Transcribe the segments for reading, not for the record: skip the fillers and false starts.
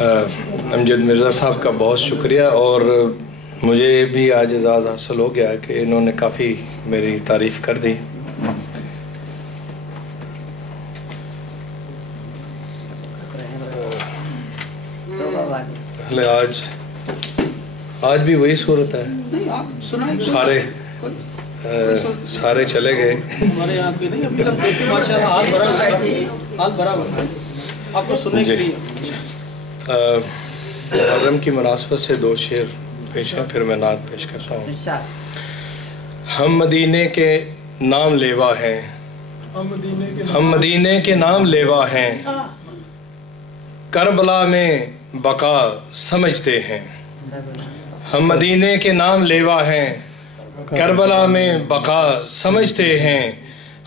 امجد مرزا صاحب کا بہت شکریہ، اور مجھے بھی آج اعزاز حاصل ہو گیا کہ انہوں نے کافی میری تعریف کر دی۔ آج بھی وہی صورت ہے، سارے چلے گئے۔ ہمارے یہاں پہ نہیں، ابھی تک دیکھیں ماشاءاللہ حال برابر آپ کو سننے کے لیے۔ محرم کی مناسبت سے دو شعر پیش ہیں، پھر میں نعت پیش کرتا ہوں۔ ہم مدینے کے نام لیوا ہیں، ہم مدینے کے نام لیوا ہیں، کربلا میں بقا سمجھتے ہیں۔ ہم مدینے کے نام لیوا ہیں، کربلا میں بقا سمجھتے ہیں۔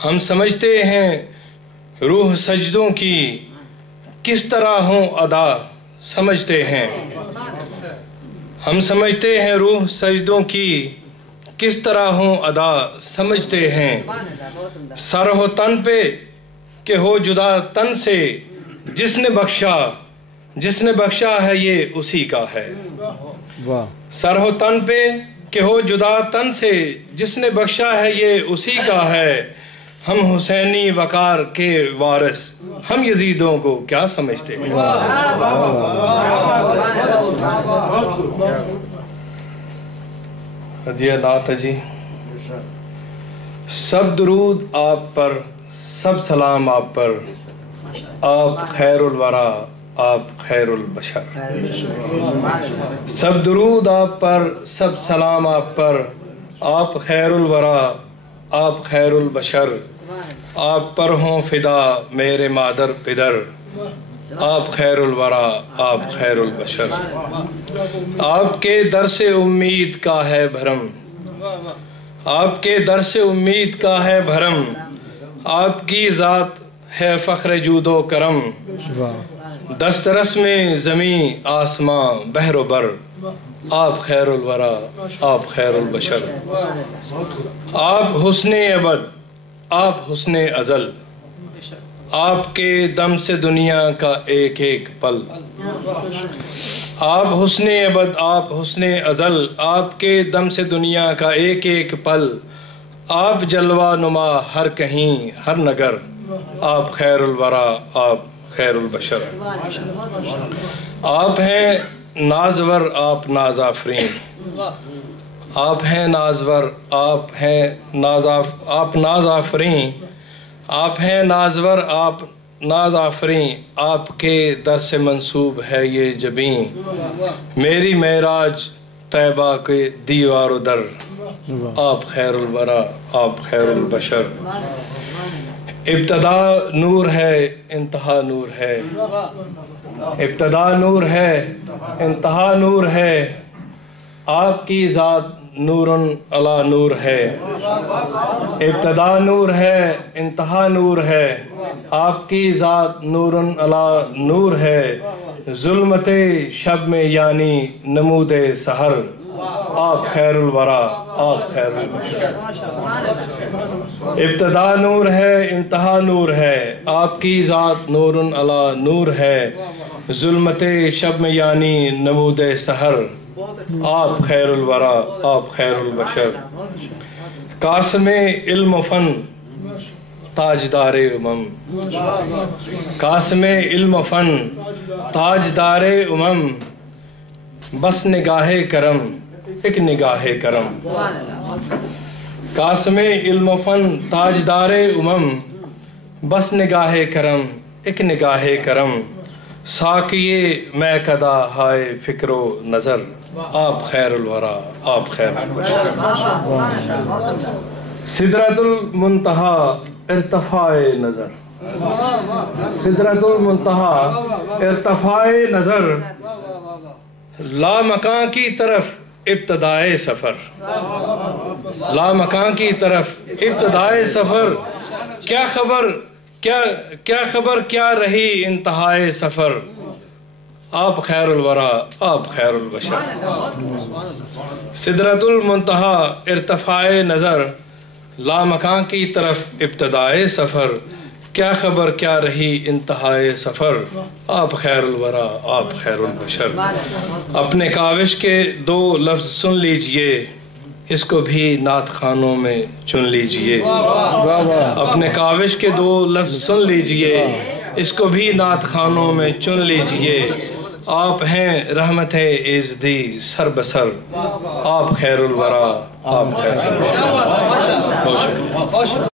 ہم سمجھتے ہیں روح سجدوں کی کس طرح ہوں ادا سمجھتے ہیں۔ ہم سمجھتے ہیں روح سجدوں کی کس طرح ہوں ادا سمجھتے ہیں۔ سر ہو تن پہ کہ ہو جدا تن سے، جس نے بخشا ہے یہ اسی کا ہے۔ سر ہو تن پہ کہ ہو جدا تن سے، جس نے بخشا ہے یہ اسی کا ہے۔ ہم حسینی وقار کے وارث، ہم یزیدوں کو کیا سمجھتے ہیں۔ ہدیہ نعت ہے جی۔ سب درود آپ پر، سب سلام آپ پر، آپ خیر الورا، آپ خیر البشر۔ سب درود آپ پر، سب سلام آپ پر، آپ خیر الورا، آپ خیر البشر۔ آپ پر ہوں فدا میرے مادر پدر، آپ خیر الورا، آپ خیر البشر۔ آپ کے در سے امید کا ہے بھرم، آپ کے در سے امید کا ہے بھرم، آپ کی ذات ہے فخر جود و کرم۔ دسترس میں زمین آسماں بحر و بر، آپ خیر الورا، آپ خیر البشر۔ آپ حسن ابد، آپ حسن ازل، آپ کے دم سے دنیا کا ایک ایک پل۔ آپ حسن ابد، آپ حسن ازل، آپ کے دم سے دنیا کا ایک ایک پل۔ آپ جلوہ نما ہر کہیں ہر نگر، آپ خیر الورا، آپ خیر البشر۔ آپ ہیں نازور، آپ ناز آفرین، آپ ہیں نازور، آپ ہیں آپ ناز آفرین، آپ ہیں نازور، آپ ناز آفرین۔ آپ کے در سے منسوب ہے یہ جبین، میری معراج طیبہ کے دیوار و در، آپ خیر الورا، آپ خیر البشر۔ ابتدا نور ہے انتہا نور ہے، ابتدا نور ہے انتہا نور ہے، آپ کی ذات نور علی نور ہے۔ ابتدا نور ہے انتہا نور ہے، آپ کی ذات نور علی نور ہے۔ ظلمت شب میں یعنی نمود سحر، آپ خیر الورا، آپ خیر البشر۔ ابتدا نور ہے انتہا نور ہے، آپ کی ذات نور علی نور ہے۔ ظلمت شب میں یعنی نمود سحر، آپ خیر الورا، آپ خیر البشر۔ قاسم علم و فن تاجدار امم، قاسم علم و فن تاجدار امم، بس نگاہ کرم ایک نگاہ کرم۔ قاسم علم و فن تاجدار امم، بس نگاہ کرم ایک نگاہ کرم۔ ساقیے میں کدا ہائے فکر و نظر، آپ خیر الورا، آپ خیر البشر۔ سدرۃ المنتہا ارتفاع نظر، سدرۃ المنتہا ارتفاع نظر، لامکان کی طرف ابتدائے سفر، لامکان کی طرف ابتدائے سفر۔ کیا خبر کیا رہی انتہائے سفر، آپ خیر الورا، آپ خیر البشر۔ سدرۃ المنتہا ارتفاع نظر، لامکان کی طرف ابتدائے سفر۔ کیا خبر کیا رہی انتہائے سفر، آپ خیر الورا آپ خیر البشر۔ اپنے کاوش کے 2 لفظ سن لیجئے، اس کو بھی نعت خانوں میں چن لیجئے۔ اپنے کاوش کے 2 لفظ سن لیجئے، اس کو بھی نعت خانوں میں چن لیجئے۔ آپ ہیں رحمت ایزدی سر بسر، آپ خیر الورا آپ خیر البشر۔